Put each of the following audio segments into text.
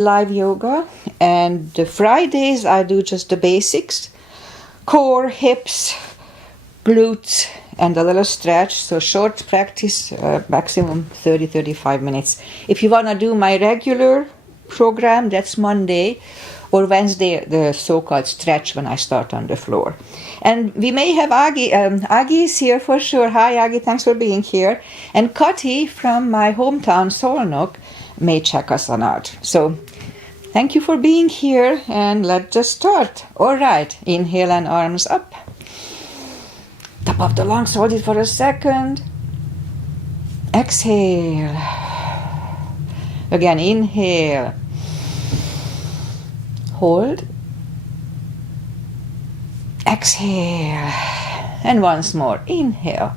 live yoga, and the Fridays I do just the basics, core, hips, glutes, and a little stretch. So short practice, maximum 30-35 minutes. If you want to do my regular program, that's Monday or Wednesday, the so-called stretch when I start on the floor. And we may have Agi. Agi is here for sure. Hi Agi, thanks for being here. And Kati from my hometown, Szolnok, may check us on out. So thank you for being here, and let's just start. All right, inhale and arms up. Top of the lungs, hold it for a second. Exhale. Again, inhale. Hold. Exhale. And once more, inhale.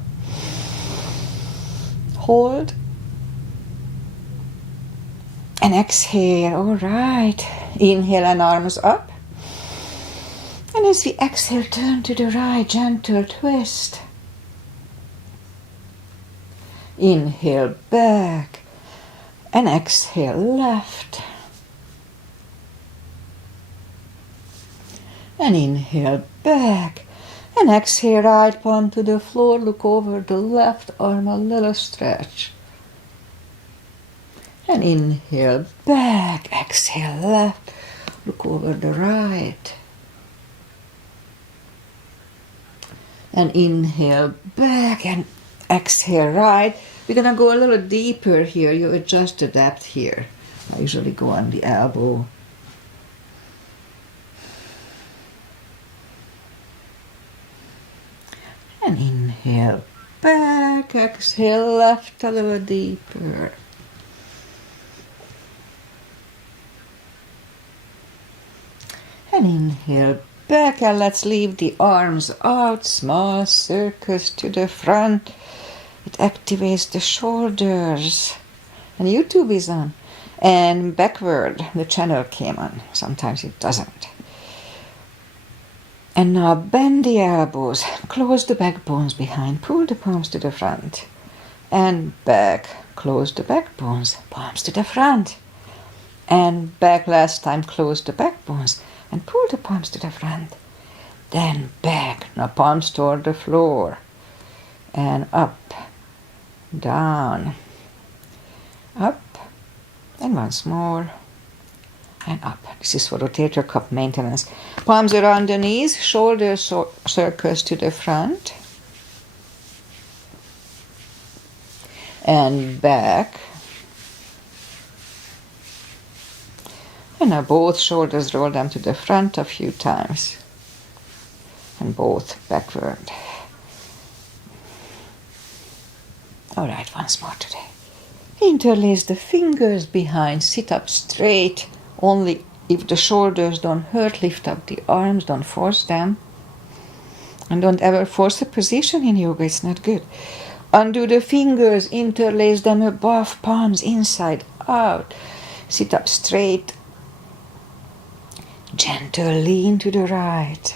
Hold. And exhale. All right. Inhale and arms up. And as we exhale, turn to the right, gentle twist. Inhale back. And exhale left. And inhale back. And exhale, right palm to the floor. Look over the left arm, a little stretch. And inhale back, exhale left, look over the right. And inhale back and exhale right. We're going to go a little deeper here. You adjust the depth here. I usually go on the elbow. And inhale back, exhale left, a little deeper. And inhale back, and let's leave the arms out, small circles to the front. It activates the shoulders. And YouTube is on. And backward, the channel came on. Sometimes it doesn't. And now bend the elbows, close the backbones behind, pull the palms to the front. And back, close the backbones, palms to the front. And back, last time, close the backbones. And pull the palms to the front. Then back, now palms toward the floor. And up, down, up, and once more, and up. This is for rotator cuff maintenance. Palms around the knees, shoulders circles to the front. And back. And now both shoulders, roll them to the front a few times. And both backward. All right, once more today. Interlace the fingers behind, sit up straight. Only if the shoulders don't hurt, lift up the arms, don't force them. And don't ever force a position in yoga, it's not good. Undo the fingers, interlace them above, palms inside out. Sit up straight. Gentle lean to the right.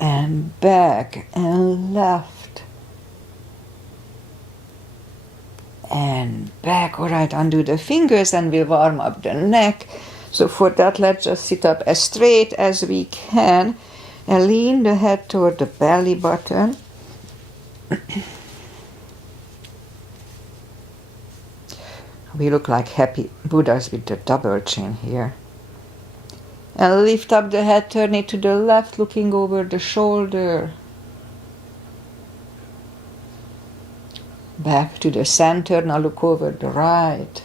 And back and left. And back. All right, undo the fingers and we'll warm up the neck. So for that, let's just sit up as straight as we can and lean the head toward the belly button. We look like happy Buddhas with the double chin here. And lift up the head, turn it to the left, looking over the shoulder. Back to the center, now look over the right.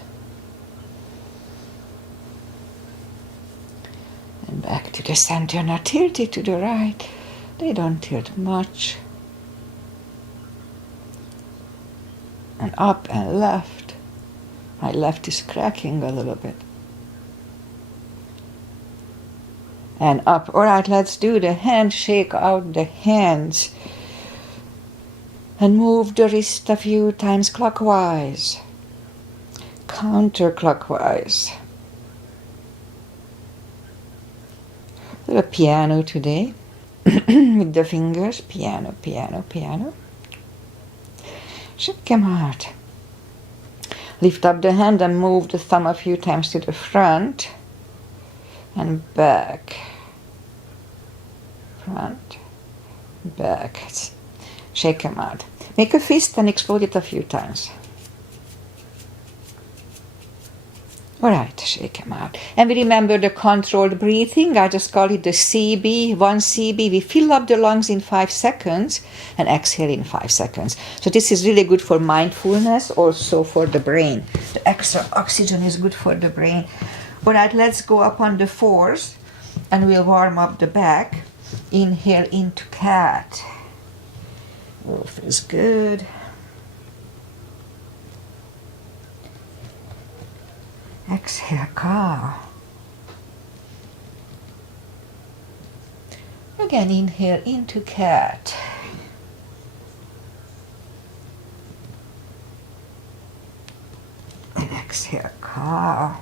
And back to the center, now tilt it to the right. They don't tilt much. And up and left. My left is cracking a little bit. And up. All right, let's do the hand, shake out the hands. And move the wrist a few times clockwise, counterclockwise. A little piano today, with the fingers, piano, piano, piano. Shake them out. Lift up the hand and move the thumb a few times to the front and back. Front, back. Shake them out. Make a fist and explode it a few times. Alright, shake them out. And we remember the controlled breathing. I just call it the CB, 1 CB. We fill up the lungs in 5 seconds and exhale in 5 seconds. So this is really good for mindfulness, also for the brain. The extra oxygen is good for the brain. Alright, let's go up on the 4s and we'll warm up the back. Inhale into cat. Oh, feels good. Exhale, cow. Again, inhale into cat. And exhale, cow.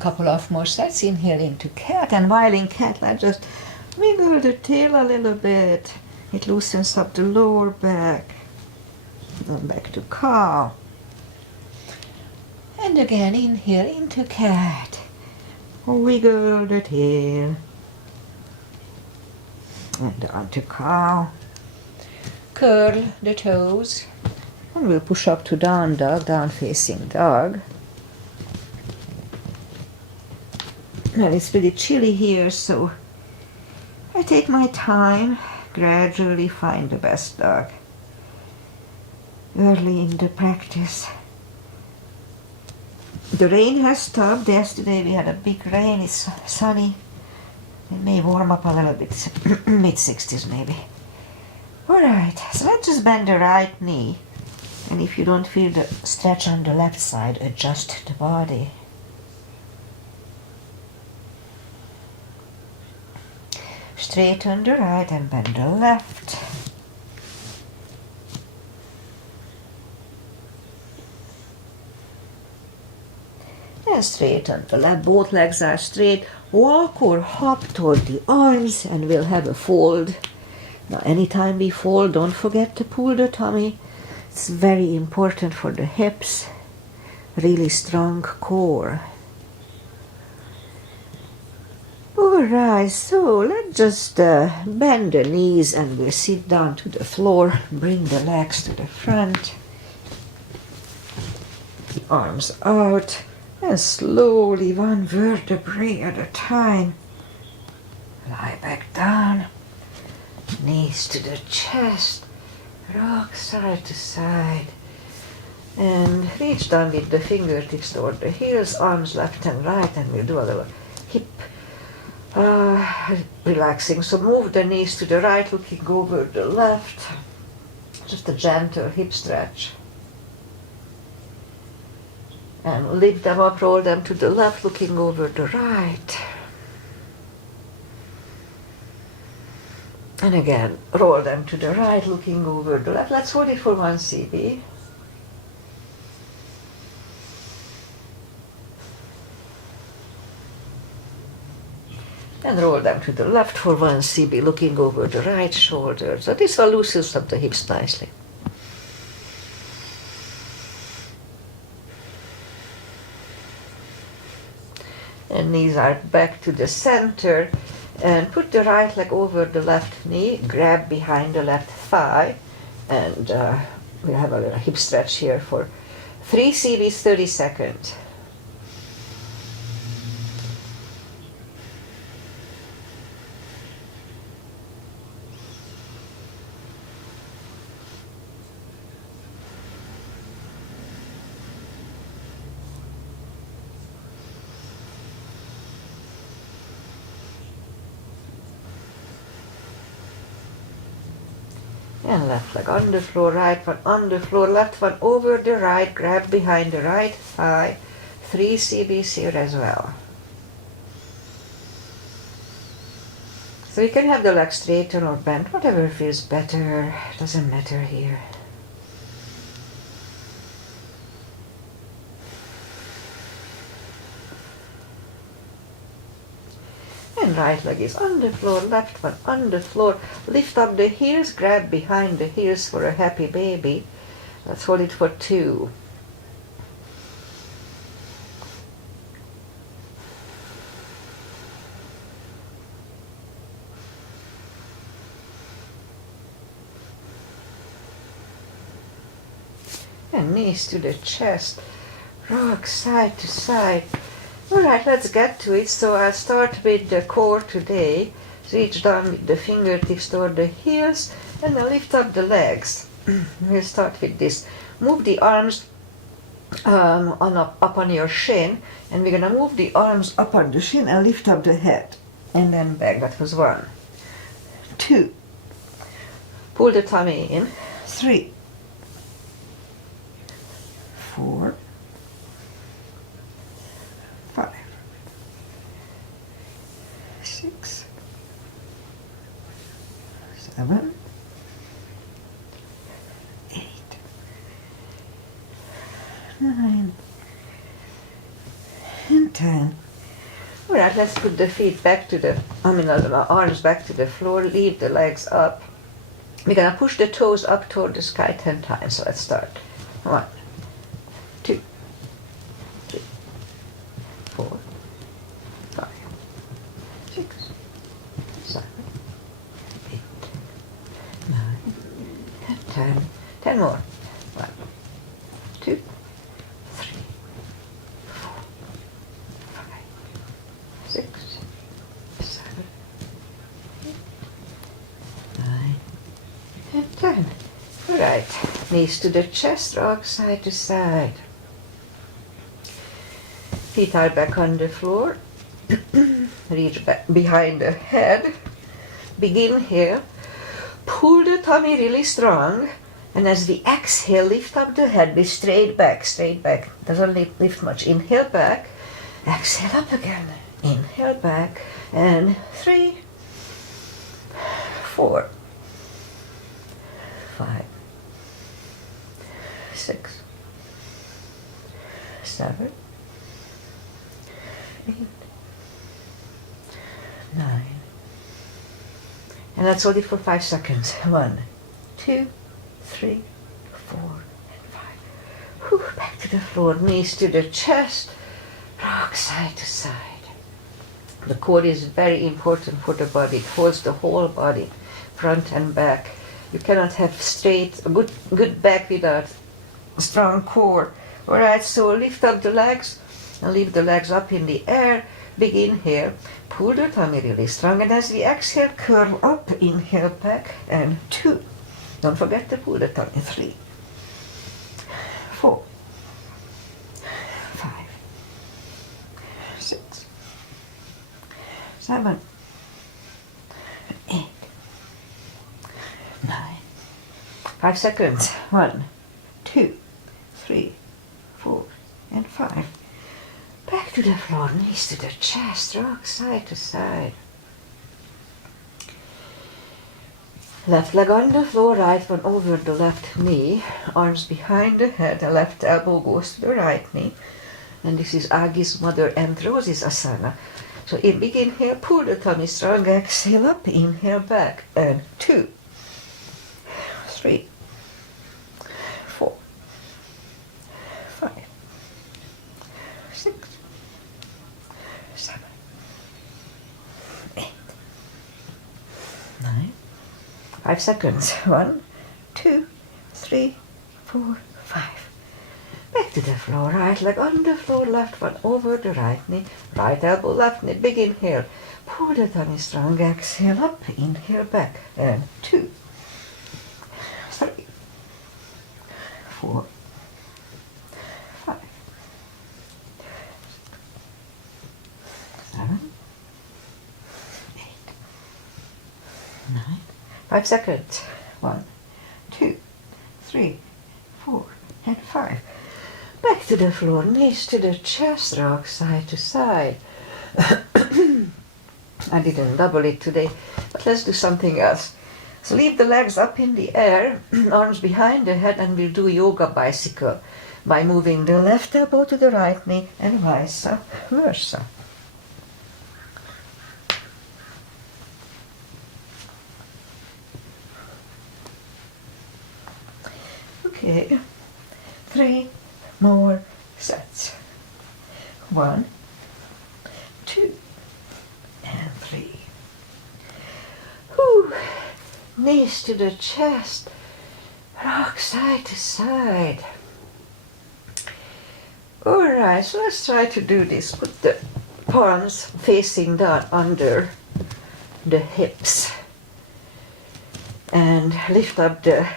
Couple of more sets. Inhale into cat, and while in cat, let's just wiggle the tail a little bit. It loosens up the lower back. Then back to cow. And again, inhale into cat. Wiggle the tail. And down to cow. Curl the toes. And we'll push up to down dog, down facing dog. Well, it's really chilly here, so I take my time, gradually find the best dog. Early in the practice. The rain has stopped. Yesterday we had a big rain. It's sunny. It may warm up a little bit. Mid-60s maybe. Alright, so let's just bend the right knee. And if you don't feel the stretch on the left side, adjust the body. Straighten the right and bend the left. And straighten the left. Both legs are straight. Walk or hop toward the arms and we'll have a fold. Now anytime we fold, don't forget to pull the tummy. It's very important for the hips. Really strong core. Alright, so let's just bend the knees and we'll sit down to the floor. Bring the legs to the front. The arms out. And slowly, one vertebrae at a time. Lie back down. Knees to the chest. Rock side to side. And reach down with the fingertips toward the heels, arms left and right, and we'll do a little hip relaxing. So move the knees to the right, looking over the left. Just a gentle hip stretch. And lift them up, roll them to the left, looking over the right. And again, roll them to the right, looking over the left. Let's hold it for 1 CB. And roll them to the left for 1 CB, looking over the right shoulder. So this one loosens up the hips nicely. And knees are back to the center. And put the right leg over the left knee, grab behind the left thigh, and we'll have a little hip stretch here for 3 CBs, 30 seconds. And left leg on the floor, right one on the floor, left one over the right, grab behind the right thigh. 3 CBs here as well. So you can have the leg straighten or bent, whatever feels better, doesn't matter here. And right leg is on the floor, left one on the floor. Lift up the heels, grab behind the heels for a happy baby. Let's hold it for 2. And knees to the chest, rock side to side. Alright, let's get to it. So I'll start with the core today. Reach down with the fingertips toward the heels and then lift up the legs. We'll start with this. Move the arms up on your shin, and we're gonna move the arms up on the shin and lift up the head. And then back. That was 1. 2. Pull the tummy in. 3. 4. 5. 6. 7. 8. 9. And 10. Alright, let's put the feet back to the, arms back to the floor, leave the legs up. We're gonna push the toes up toward the sky 10 times, so let's start. 1, 2, 3, 4, 5, 6, 7, 8, 9, and 10. 10 more. 1, 2, 3, 4, 5, 6, 7, 8, 9, and 10. Alright, knees to the chest, rock side to side. Feet are back on the floor. Reach back behind the head. Begin here. Pull the tummy really strong. And as we exhale, lift up the head. Be straight back, straight back. Doesn't lift much. Inhale back. Exhale up again. Inhale back. And 3, 4, 5, 6, 7, 8, 9. And let's hold it for 5 seconds. 1, 2, 3, 4, and 5. Whew, back to the floor, knees to the chest, rock side to side. The core is very important for the body. It holds the whole body, front and back. You cannot have a good back without a strong core. Alright, so lift up the legs and leave the legs up in the air. Begin here. Pull the tummy really strong, and as we exhale, curl up. Inhale back, and 2. Don't forget to pull the tummy. 3, 4, 5, 6, 7, 8, 9. 5 seconds. 1, 2, 3, 4, and 5. Back to the floor, knees to the chest, rock side to side. Left leg on the floor, right one over the left knee, arms behind the head, the left elbow goes to the right knee. And this is Agi's Mother and Roses Asana. So begin here, pull the tummy strong, exhale up, inhale back, and 2, 3, 4, 5, 6, 7, 8, 9. 5 seconds. 1, 2, 3, 4, 5. Back to the floor, right leg on the floor, left one over the right knee, right elbow, left knee. Big inhale. Pull the tummy strong, exhale up, inhale back, and 2, 3, 4, 5, 7, 8, 9. 5 seconds. 1, 2, 3, 4, and 5. Back to the floor, knees to the chest, rock side to side. I didn't double it today, but let's do something else. So leave the legs up in the air, arms behind the head, and we'll do yoga bicycle by moving the left elbow to the right knee and vice versa. Okay, 3 more sets. 1, 2, and 3. Whew. Knees to the chest, rock side to side. Alright, so let's try to do this. Put the palms facing down under the hips and lift up the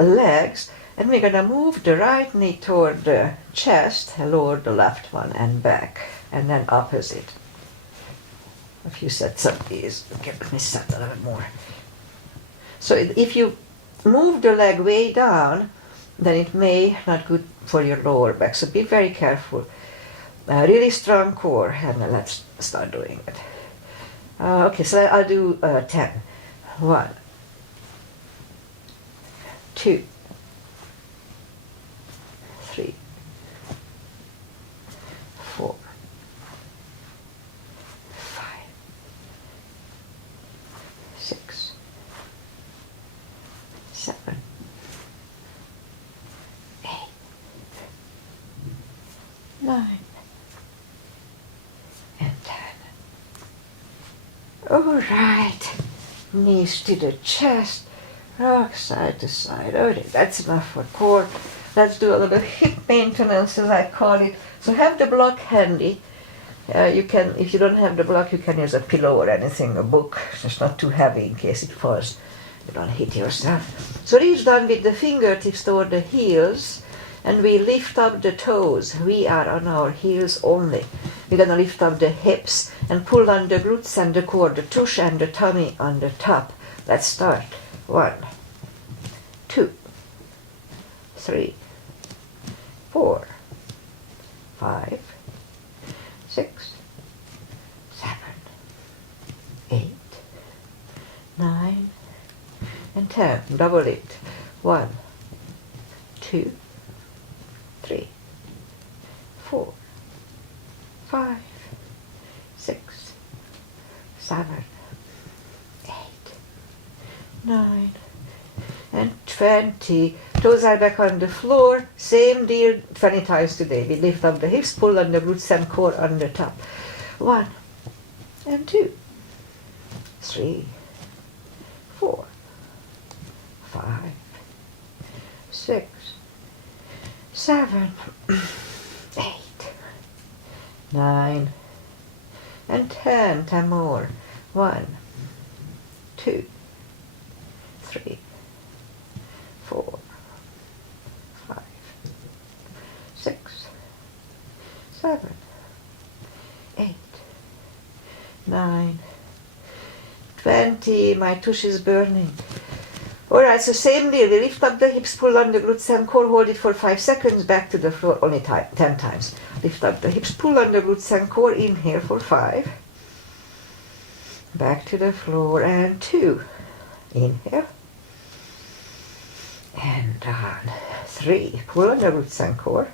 legs, and we're gonna move the right knee toward the chest, lower the left one and back, and then opposite. A few sets of these. Okay, let me set a little bit more. So if you move the leg way down, then it may not good for your lower back. So be very careful. Really strong core, and let's start doing it. Okay, so I'll do 10. 1, 2, 3, 4, 5, 6, 7, 8, 9, and 10. All right, knees to the chest, rock side to side. Okay, that's enough for core. Let's do a little hip maintenance, as I call it. So have the block handy. You can, if you don't have the block, you can use a pillow or anything, a book. It's not too heavy in case it falls. You don't hit yourself. So reach down with the fingertips toward the heels, and we lift up the toes. We are on our heels only. We're gonna lift up the hips and pull on the glutes and the core, the tush and the tummy on the top. Let's start. 1, 2, 3, 4, 5, 6, 7, 8, 9, and 10. Double it. 1, 2, 3, 4, 5, 6, 7, 8, 9, and 20. Toes are back on the floor. Same deal 20 times today. We lift up the hips, pull on the glutes and core on the top. 1, and 2, 3, 4, 5, 6, 7, 8, 9, and 10. 10 more. 1, 2, 3, 4, 5, 6, 7, 8, 9, 20. My tush is burning. Alright, so same deal. We lift up the hips, pull on the glutes and core, hold it for 5 seconds, back to the floor, only 10 times. Lift up the hips, pull on the glutes and core, inhale for 5. Back to the floor, and 2. Inhale. And down. 3. Pull on the glutes and core.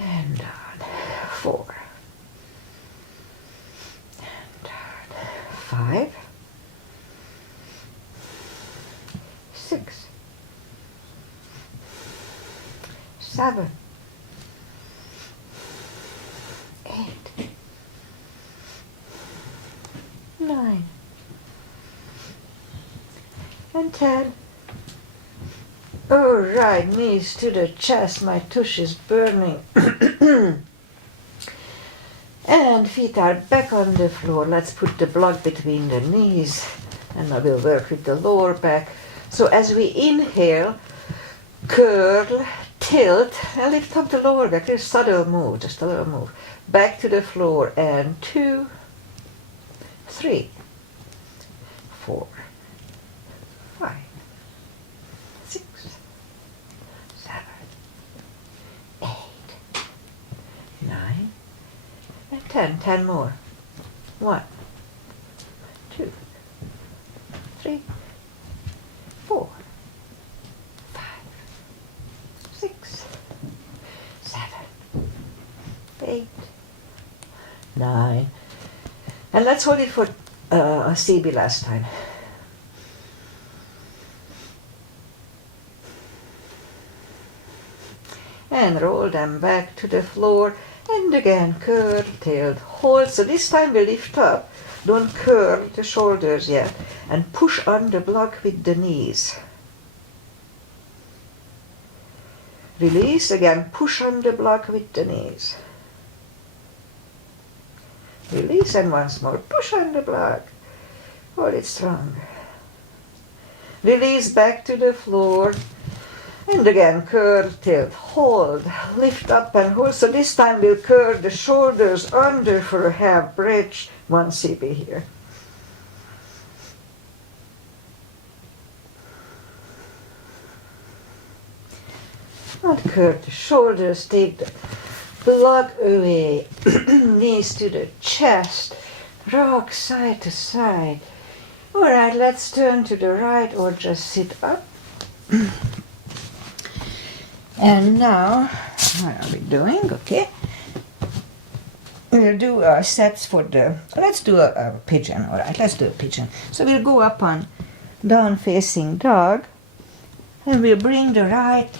And down. 4. And down. 5. 6, 7, 8, 9, and 10. All right, knees to the chest. My tush is burning. And feet are back on the floor. Let's put the block between the knees, and I will work with the lower back. So as we inhale, curl, tilt, and lift up the lower back. There's a subtle move, just a little move. Back to the floor, and 2, 3, 4, 5, 6, 7, 8, 9, and 10. 10 more. 1, 2, 3, 4, 5, 6, 7, 8, 9. And let's hold it for a CB last time. and roll them back to the floor, and again curl, tailed, hold. So this time we lift up, don't curl the shoulders yet, and push on the block with the knees. Release, again push on the block with the knees. Release, and once more push on the block. Hold it strong. Release back to the floor. And again, curl, tilt, hold, lift up and hold. So this time we'll curl the shoulders under for a half bridge. 1 CB here. And curl the shoulders, take the block away, knees to the chest, rock side to side. Alright, let's turn to the right or just sit up. And now, what are we doing? Okay. We'll do sets for the, let's do a pigeon, alright, let's do a pigeon. So we'll go up on down facing dog, and we'll bring the right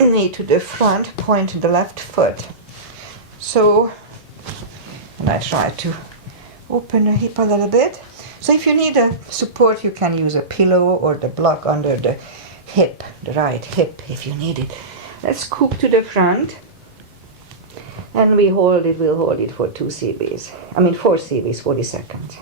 knee to the front, point to the left foot. So, and I try to open the hip a little bit. So if you need a support, you can use a pillow or the block under the hip, the right hip if you need it. Let's scoop to the front, and we'll hold it for 4 CBs, 40 seconds.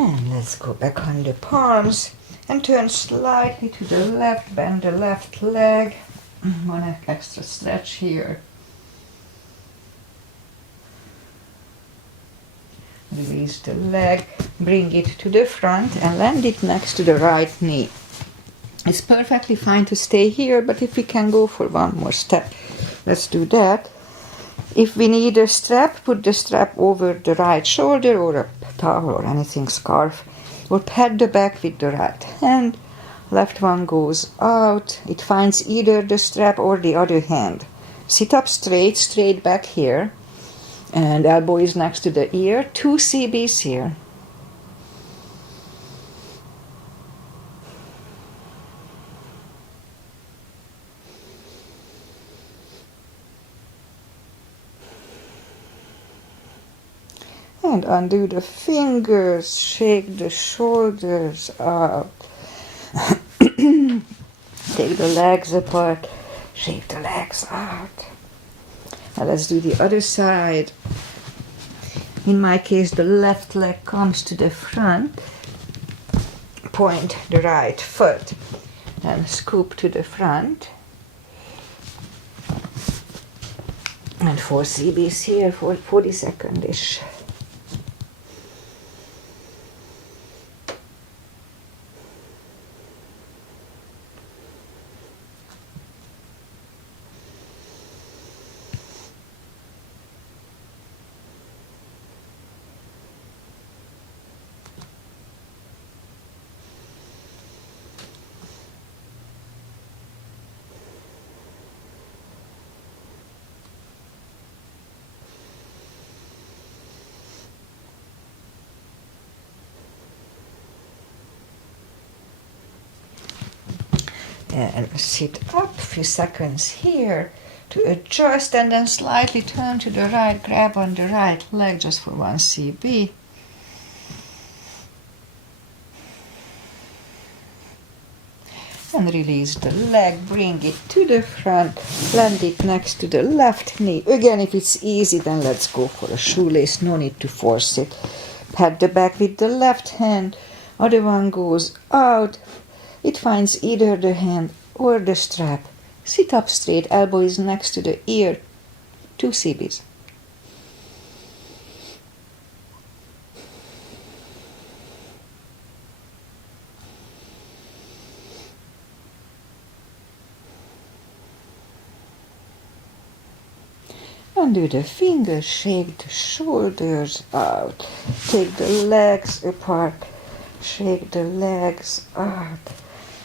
And let's go back on the palms and turn slightly to the left, bend the left leg. One extra stretch here. Release the leg, bring it to the front and land it next to the right knee. It's perfectly fine to stay here, but if we can go for one more step, let's do that. If we need a strap, put the strap over the right shoulder or a towel or anything, scarf, or pat the back with the right hand. Left one goes out. It finds either the strap or the other hand. Sit up straight back here, and elbow is next to the ear. 2 CBs here. And undo the fingers, shake the shoulders out. Take the legs apart, shake the legs out. Now let's do the other side. In my case, the left leg comes to the front. Point the right foot and scoop to the front. And 4 CBs here for 40 seconds-ish. And sit up a few seconds here to adjust, and then slightly turn to the right, grab on the right leg just for 1 CB. And release the leg, bring it to the front, land it next to the left knee. Again, if it's easy, then let's go for a shoelace, no need to force it. Pat the back with the left hand, Other one goes out. It finds either the hand or the strap. Sit up straight, elbow is next to the ear. 2 CBs. Under the fingers, shake the shoulders out. Take the legs apart. Shake the legs out.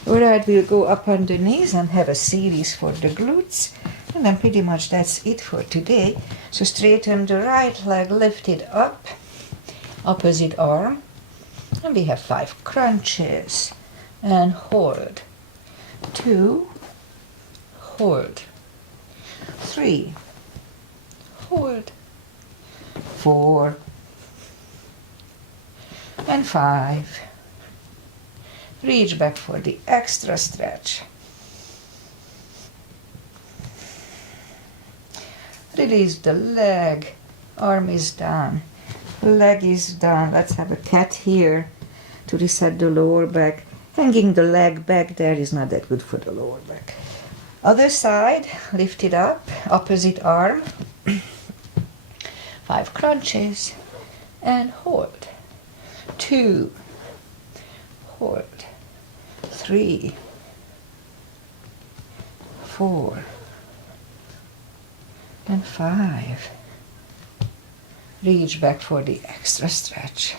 Alright, we'll go up on the knees and have a series for the glutes. And then pretty much that's it for today. So straighten the right leg, lift it up. Opposite arm. And we have 5 crunches. And hold. 2. Hold. 3. Hold. 4 and 5. Reach back for the extra stretch. Release the leg. Arm is down. Leg is down. Let's have a cat here to reset the lower back. Hanging the leg back there is not that good for the lower back. Other side, lift it up. Opposite arm. 5 crunches and hold. 2, hold. 3, 4 and 5. Reach back for the extra stretch.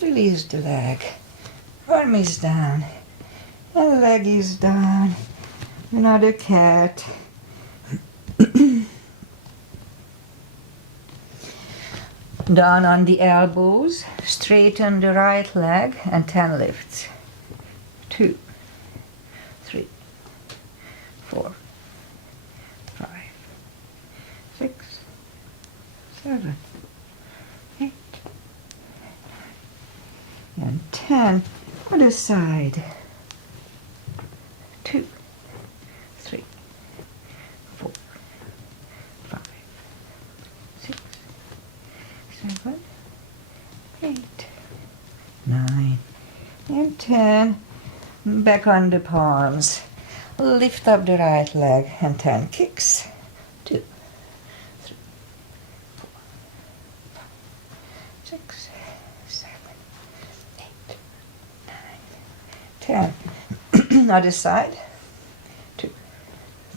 Release the leg. Arm is down and leg is down. Another cat. Down on the elbows, straighten the right leg and 10 lifts. 2, 3, 4, 5, 6, 7, 8, and 10. Other side. 2, 3, 4, 5, 6, 7, 8, 9, and 10. Back on the palms. Lift up the right leg and 10 kicks. 2, 3, 4, 5, 6, 7, 8, 9, 10. Other side. 2,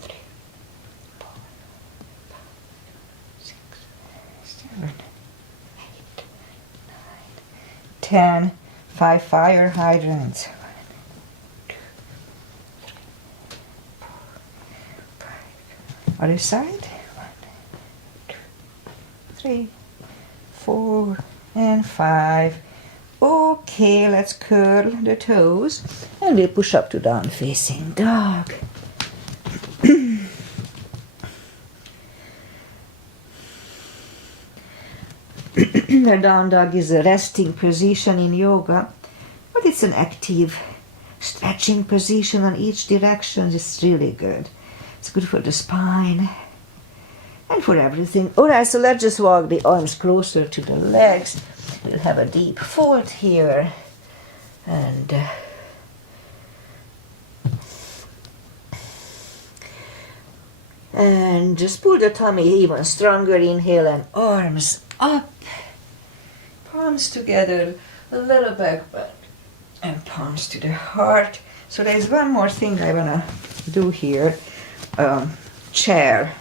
3, 4, 5, 6, 7, 8, 9, 10. 5 fire hydrants. 1, 2, 3, 4, 5. Other side. 1, 2, 3, 4, and 5. Okay, let's curl the toes and we'll push up to down facing dog. The down dog is a resting position in yoga, but it's an active stretching position on each direction. It's really good. It's good for the spine and for everything. Alright, so let's just walk the arms closer to the legs. We'll have a deep fold here and just pull the tummy even stronger. Inhale and arms up, palms together, a little back bend, and palms to the heart. So there's one more thing I wanna do here. Chair.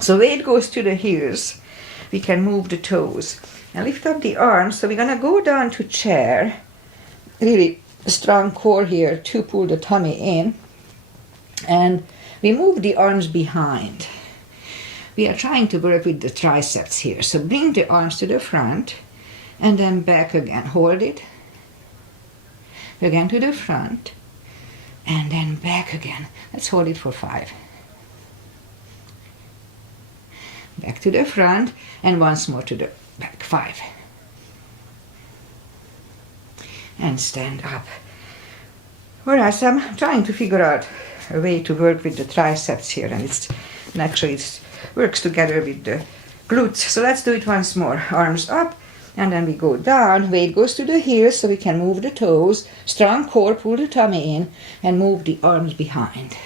So weight goes to the heels. We can move the toes and lift up the arms. So we're gonna go down to chair. Really strong core here to pull the tummy in, and we move the arms behind. We are trying to work with the triceps here. So bring the arms to the front and then back again. Hold it. Again to the front and then back again. Let's hold it for 5. Back to the front and once more to the back. 5. And stand up. Alright, so I'm trying to figure out a way to work with the triceps here, and actually it works together with the glutes. So let's do it once more. Arms up, and then we go down. Weight goes to the heels so we can move the toes. Strong core, pull the tummy in, and move the arms behind.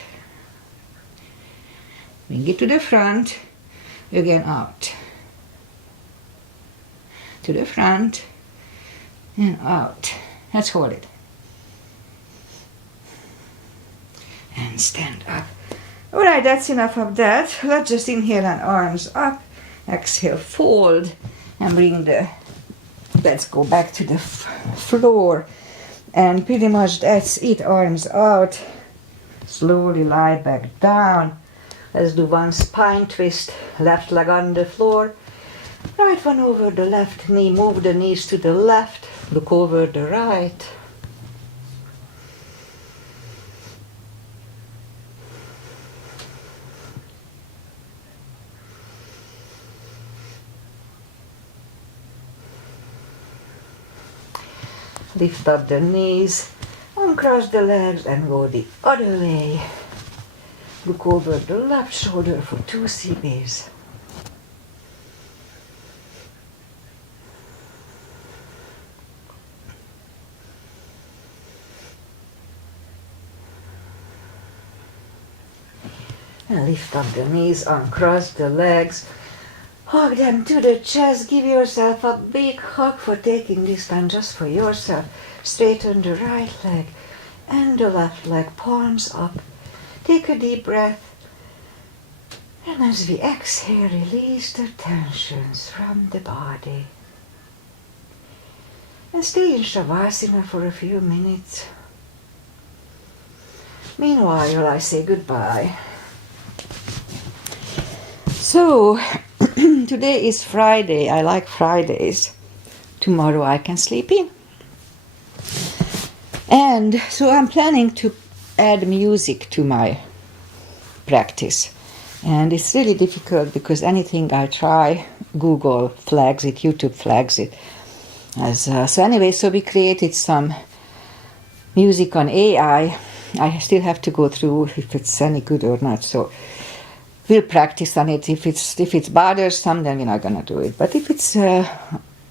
Bring it to the front, again out. To the front, and out. Let's hold it. And stand up. Alright, that's enough of that. Let's just inhale and arms up. Exhale, fold, and bring the, let's go back to the floor. And pretty much that's it, arms out. Slowly lie back down. Let's do one spine twist, left leg on the floor. Right one over the left knee, move the knees to the left, look over the right. Lift up the knees, uncross the legs and go the other way. Look over the left shoulder for 2 CBs. And lift up the knees, uncross the legs. Hug them to the chest. Give yourself a big hug for taking this time just for yourself. Straighten the right leg and the left leg, palms up. Take a deep breath. And as we exhale, release the tensions from the body. And stay in Shavasana for a few minutes. Meanwhile, I say goodbye. So, today is Friday. I like Fridays. Tomorrow I can sleep in. And so I'm planning to add music to my practice. And it's really difficult because anything I try, Google flags it, YouTube flags it. So anyway, so we created some music on AI. I still have to go through if it's any good or not. So we'll practice on it. If it's bothersome, then we're not gonna do it. But if it's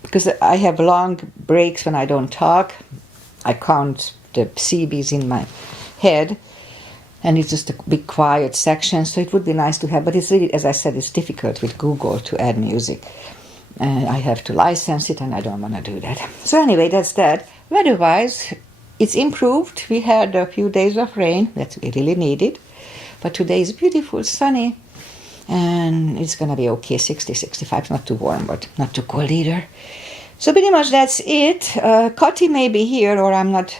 because I have long breaks when I don't talk, I count the CBs in my head, and it's just a big quiet section. So it would be nice to have. But it's really, as I said, it's difficult with Google to add music. I have to license it, and I don't want to do that. So anyway, that's that. Weather-wise, it's improved. We had a few days of rain that we really needed, but today is beautiful, sunny. And it's going to be okay, 60, 65, not too warm, but not too cold either. So pretty much that's it. Kati may be here, or I'm not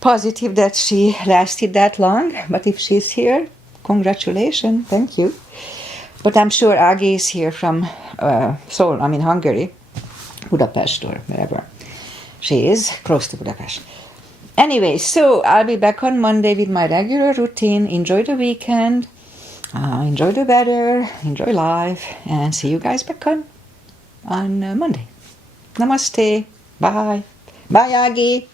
positive that she lasted that long, but if she's here, congratulations, thank you. But I'm sure Agi is here from Hungary, Budapest or wherever she is, close to Budapest. Anyway, so I'll be back on Monday with my regular routine. Enjoy the weekend. Enjoy the weather, enjoy life, and see you guys back on Monday. Namaste. Bye. Bye, Agi.